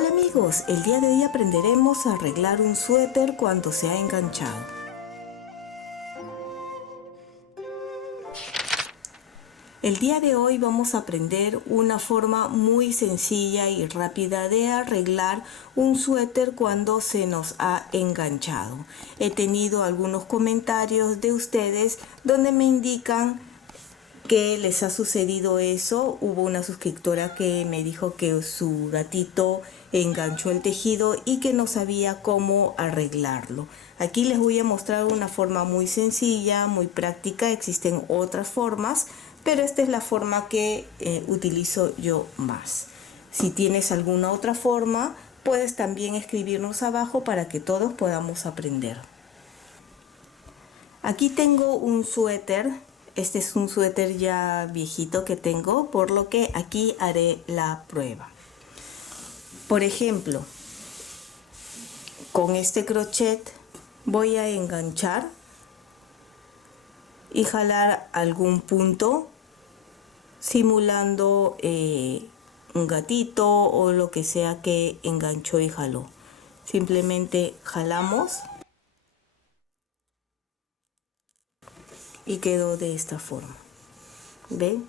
Hola amigos, el día de hoy aprenderemos a arreglar un suéter cuando se ha enganchado. El día de hoy vamos a aprender una forma muy sencilla y rápida de arreglar un suéter cuando se nos ha enganchado. He tenido algunos comentarios de ustedes donde me indican que les ha sucedido eso. Hubo una suscriptora que me dijo que su gatito enganchó el tejido y que no sabía cómo arreglarlo. Aquí les voy a mostrar una forma muy sencilla, muy práctica. Existen otras formas, pero esta es la forma que utilizo yo más. Si tienes alguna otra forma, puedes también escribirnos abajo para que todos podamos aprender. Aquí tengo un suéter. Este es un suéter ya viejito que tengo, por lo que aquí haré la prueba. Por ejemplo, con este crochet voy a enganchar y jalar algún punto simulando un gatito o lo que sea que enganchó y jaló. Simplemente jalamos y quedó de esta forma. ¿Ven?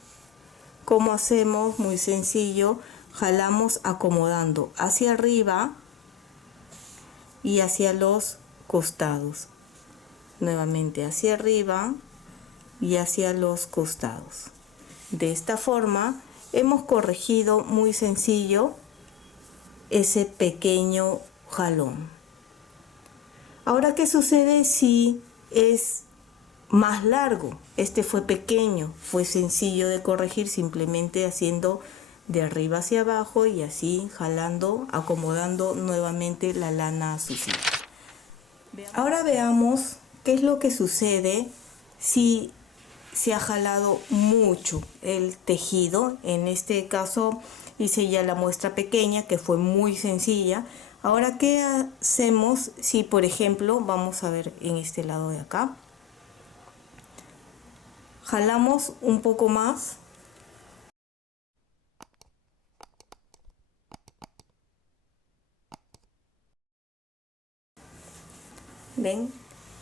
¿Cómo hacemos? Muy sencillo. Jalamos acomodando hacia arriba y hacia los costados. Nuevamente hacia arriba y hacia los costados. De esta forma hemos corregido muy sencillo ese pequeño jalón. Ahora, ¿qué sucede si es más largo? Este fue pequeño, fue sencillo de corregir simplemente haciendo de arriba hacia abajo y así jalando, acomodando nuevamente la lana a su sitio. Ahora veamos qué es lo que sucede si se ha jalado mucho el tejido. En este caso hice ya la muestra pequeña, que fue muy sencilla. Ahora, ¿qué hacemos si, por ejemplo, vamos a ver en este lado de acá, jalamos un poco más? ¿Ven?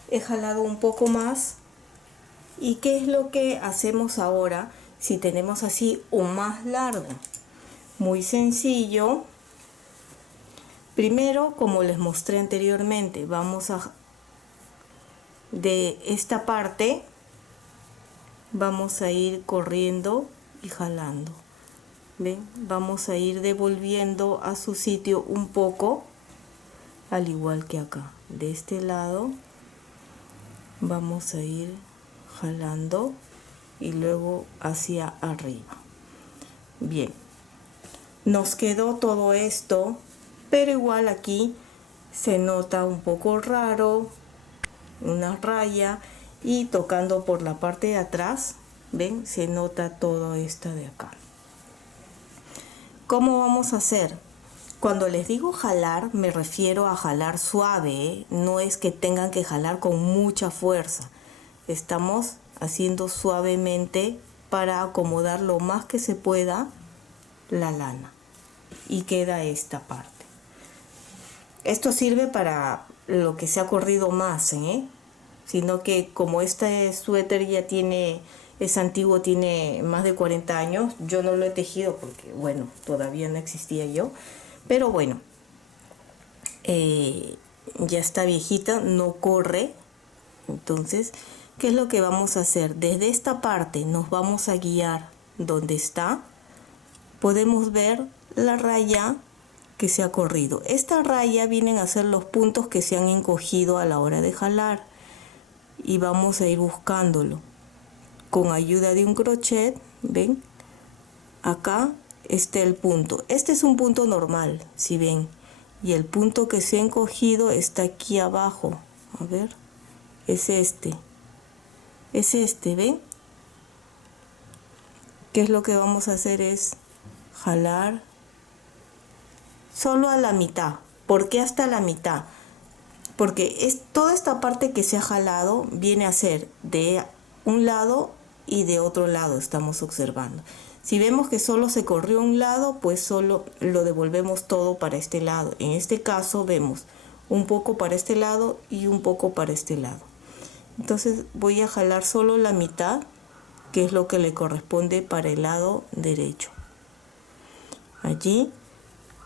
He jalado un poco más. ¿Y qué es lo que hacemos ahora si tenemos así un más largo? Muy sencillo. Primero, como les mostré anteriormente, vamos a de esta parte vamos a ir corriendo y jalando. ¿Ven? Vamos a ir devolviendo a su sitio un poco, al igual que acá. De este lado vamos a ir jalando y luego hacia arriba. Bien, nos quedó todo esto, pero igual aquí se nota un poco raro, una raya, y tocando por la parte de atrás, ven, se nota todo esto de acá. ¿Cómo vamos a hacer? Cuando les digo jalar, me refiero a jalar suave, ¿eh? No es que tengan que jalar con mucha fuerza. Estamos haciendo suavemente para acomodar lo más que se pueda la lana. Y queda esta parte. Esto sirve para lo que se ha corrido más, sino que como este suéter ya es antiguo, tiene más de 40 años, yo no lo he tejido porque, bueno, todavía no existía yo, pero bueno, ya está viejita, no corre. Entonces, ¿qué es lo que vamos a hacer? Desde esta parte nos vamos a guiar donde está. Podemos ver la raya que se ha corrido. Esta raya vienen a ser los puntos que se han encogido a la hora de jalar. Y vamos a ir buscándolo con ayuda de un crochet. ¿Ven? Acá está el punto. Este es un punto normal, si ven. Y el punto que se ha encogido está aquí abajo. A ver. Es este. Es este, ¿ven? ¿Qué es lo que vamos a hacer? Es jalar solo a la mitad. ¿Por qué hasta la mitad? Porque toda esta parte que se ha jalado viene a ser de un lado y de otro lado, estamos observando. Si vemos que solo se corrió un lado, pues solo lo devolvemos todo para este lado. En este caso vemos un poco para este lado y un poco para este lado. Entonces voy a jalar solo la mitad, que es lo que le corresponde para el lado derecho. Allí.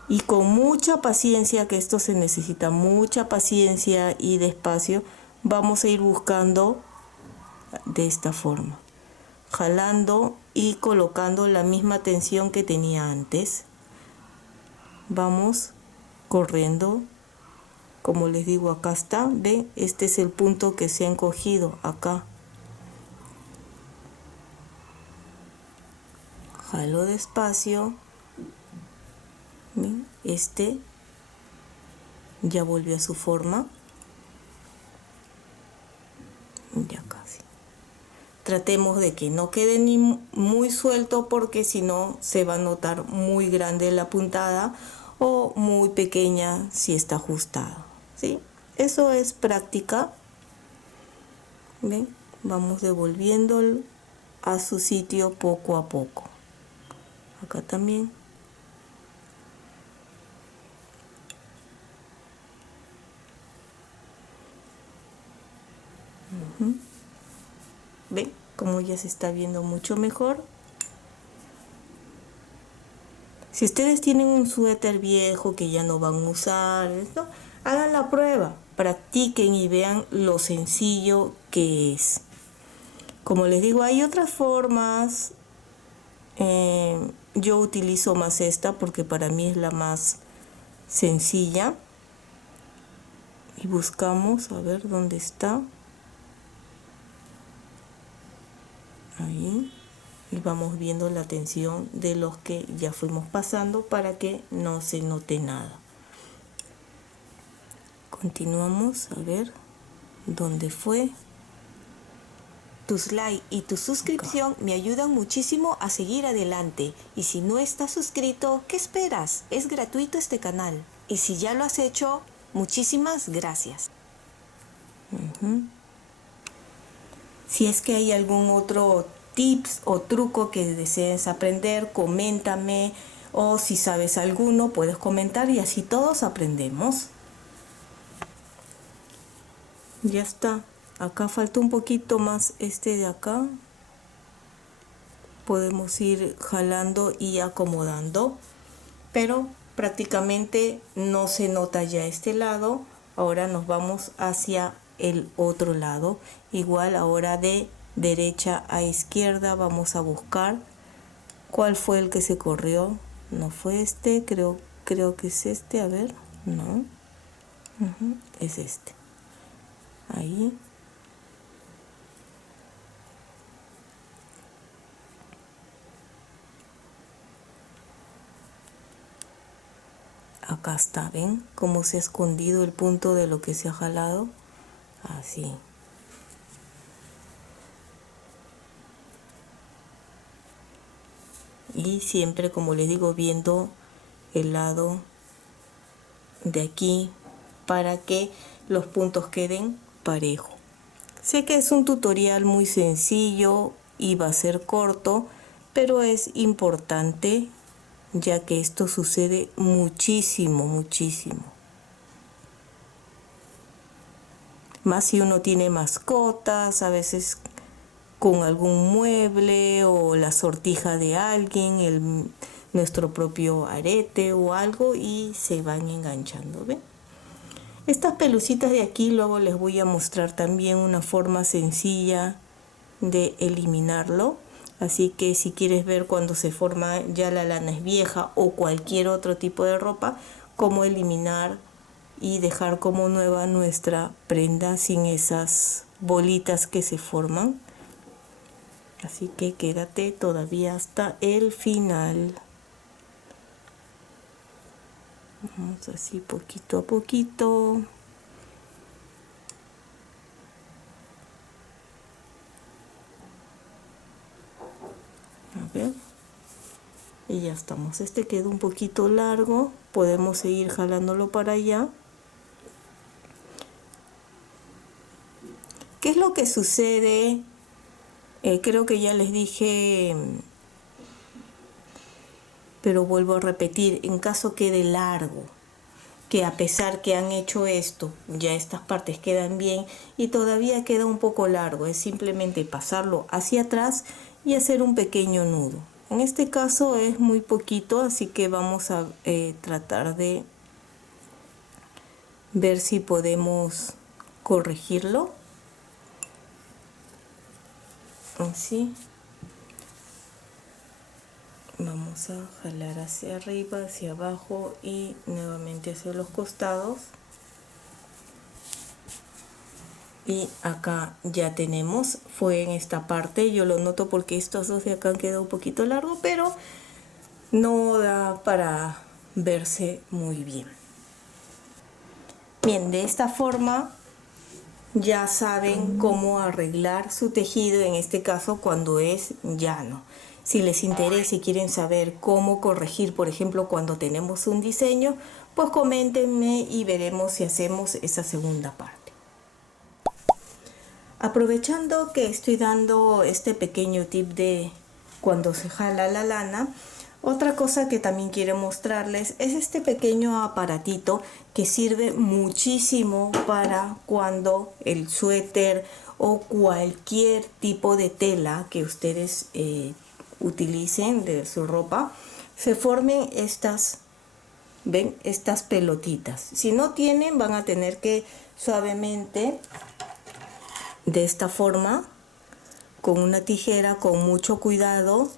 Y con mucha paciencia, que esto se necesita mucha paciencia y despacio, vamos a ir buscando de esta forma, jalando y colocando la misma tensión que tenía antes. Vamos corriendo, como les digo, acá está, ¿ven? Este es el punto que se ha encogido acá. Jalo despacio. ¿Ven? Este ya volvió a su forma. Ya casi. Tratemos de que no quede ni muy suelto, porque si no se va a notar muy grande la puntada o muy pequeña si está ajustada, ¿sí? Eso es práctica. ¿Ven? Vamos devolviendo a su sitio poco a poco. Acá también. ¿Ven? Como ya se está viendo mucho mejor. Si ustedes tienen un suéter viejo que ya no van a usar, ¿no?, hagan la prueba, practiquen y vean lo sencillo que es. Como les digo, hay otras formas. Yo utilizo más esta porque para mí es la más sencilla. Y buscamos, a ver dónde está. Ahí. Y vamos viendo la tensión de los que ya fuimos pasando para que no se note nada. Continuamos a ver dónde fue. Tus likes y tu suscripción me ayudan muchísimo a seguir adelante. Y si no estás suscrito, ¿qué esperas? Es gratuito este canal. Y si ya lo has hecho, muchísimas gracias. Si es que hay algún otro tips o truco que desees aprender, coméntame, o si sabes alguno puedes comentar y así todos aprendemos. Ya está. Acá falta un poquito más este de acá. Podemos ir jalando y acomodando, pero prácticamente no se nota ya este lado. Ahora nos vamos hacia el otro lado. Igual ahora de derecha a izquierda vamos a buscar cuál fue el que se corrió. No fue este, creo que es este, a ver, no, es este. Ahí. Acá está, ¿ven? Cómo se ha escondido el punto de lo que se ha jalado. Así. Y siempre, como les digo, viendo el lado de aquí para que los puntos queden parejos. Sé que es un tutorial muy sencillo y va a ser corto, pero es importante ya que esto sucede muchísimo, muchísimo. Más si uno tiene mascotas, a veces con algún mueble o la sortija de alguien, nuestro propio arete o algo, y se van enganchando, ¿ven? Estas pelucitas de aquí luego les voy a mostrar también una forma sencilla de eliminarlo. Así que si quieres ver cuando se forma ya la lana es vieja o cualquier otro tipo de ropa, cómo eliminar y dejar como nueva nuestra prenda sin esas bolitas que se forman. Así que quédate todavía hasta el final. Vamos así poquito a poquito. A ver. Y ya estamos. Este quedó un poquito largo. Podemos seguir jalándolo para allá. ¿Qué es lo que sucede? Creo que ya les dije Pero vuelvo a repetir, en caso quede largo, que a pesar que han hecho esto, ya estas partes quedan bien y todavía queda un poco largo, es simplemente pasarlo hacia atrás y hacer un pequeño nudo. En este caso es muy poquito, así que vamos a tratar de ver si podemos corregirlo. Así. Vamos a jalar hacia arriba, hacia abajo y nuevamente hacia los costados. Y acá ya tenemos, fue en esta parte, yo lo noto porque estos dos de acá han quedado un poquito largos, pero no da para verse muy bien. Bien, de esta forma ya saben cómo arreglar su tejido, en este caso cuando es llano. Si les interesa y quieren saber cómo corregir, por ejemplo, cuando tenemos un diseño, pues coméntenme y veremos si hacemos esa segunda parte. Aprovechando que estoy dando este pequeño tip de cuando se jala la lana, otra cosa que también quiero mostrarles es este pequeño aparatito que sirve muchísimo para cuando el suéter o cualquier tipo de tela que ustedes utilicen de su ropa, se formen estas, ¿ven? Estas pelotitas. Si no tienen, van a tener que suavemente, de esta forma, con una tijera, con mucho cuidado,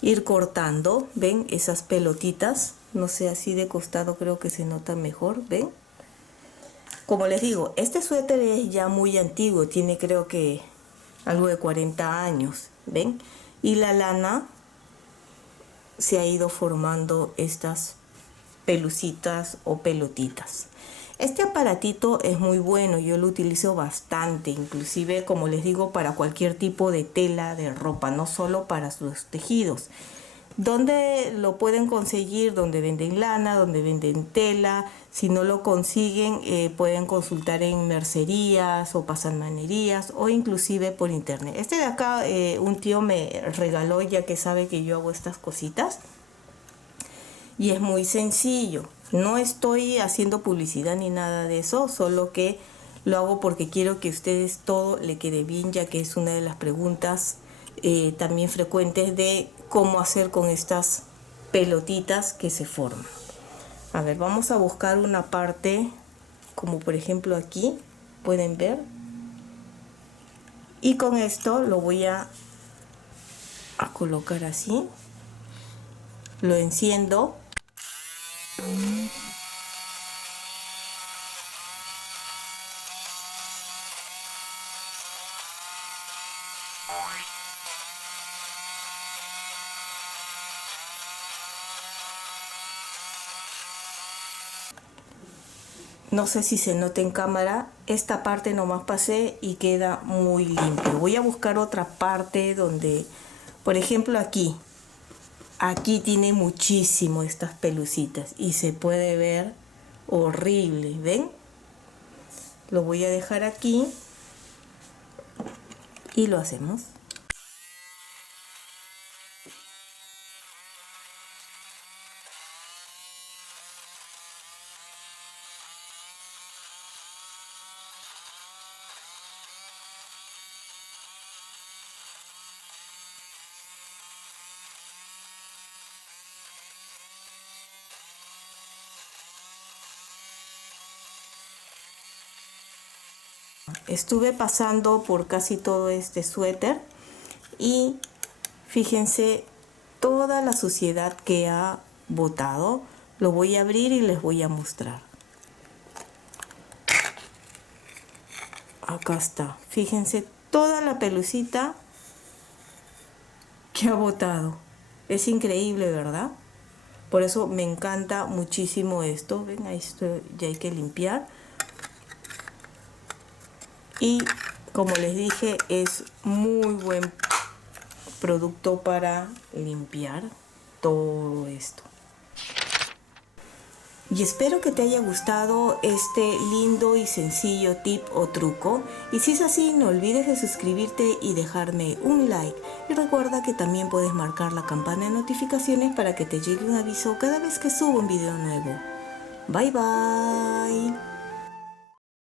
ir cortando, ¿ven? Esas pelotitas, no sé, así de costado creo que se nota mejor, ¿ven? Como les digo, este suéter es ya muy antiguo, tiene creo que algo de 40 años, ¿ven? Y la lana se ha ido formando estas pelucitas o pelotitas. Este aparatito es muy bueno, yo lo utilizo bastante, inclusive como les digo para cualquier tipo de tela de ropa, no solo para sus tejidos. ¿Dónde lo pueden conseguir? Donde venden lana, donde venden tela. Si no lo consiguen, pueden consultar en mercerías o pasamanerías o inclusive por internet. Este de acá un tío me regaló, ya que sabe que yo hago estas cositas. Y es muy sencillo. No estoy haciendo publicidad ni nada de eso, solo que lo hago porque quiero que a ustedes todo le quede bien, ya que es una de las preguntas también frecuentes de cómo hacer con estas pelotitas que se forman. A ver, vamos a buscar una parte, como por ejemplo aquí, pueden ver. Y con esto lo voy a colocar así. Lo enciendo. No sé si se nota en cámara, esta parte nomás pasé y queda muy limpio. Voy a buscar otra parte donde, por ejemplo aquí tiene muchísimo estas pelucitas y se puede ver horrible, ¿ven? Lo voy a dejar aquí y lo hacemos. Estuve pasando por casi todo este suéter y fíjense toda la suciedad que ha botado. Lo voy a abrir y les voy a mostrar. Acá está, fíjense toda la pelucita que ha botado. Es increíble, ¿verdad? Por eso me encanta muchísimo esto. Ven, esto ya hay que limpiar. Y como les dije, es muy buen producto para limpiar todo esto. Y espero que te haya gustado este lindo y sencillo tip o truco. Y si es así, no olvides de suscribirte y dejarme un like. Y recuerda que también puedes marcar la campana de notificaciones para que te llegue un aviso cada vez que subo un video nuevo. Bye bye.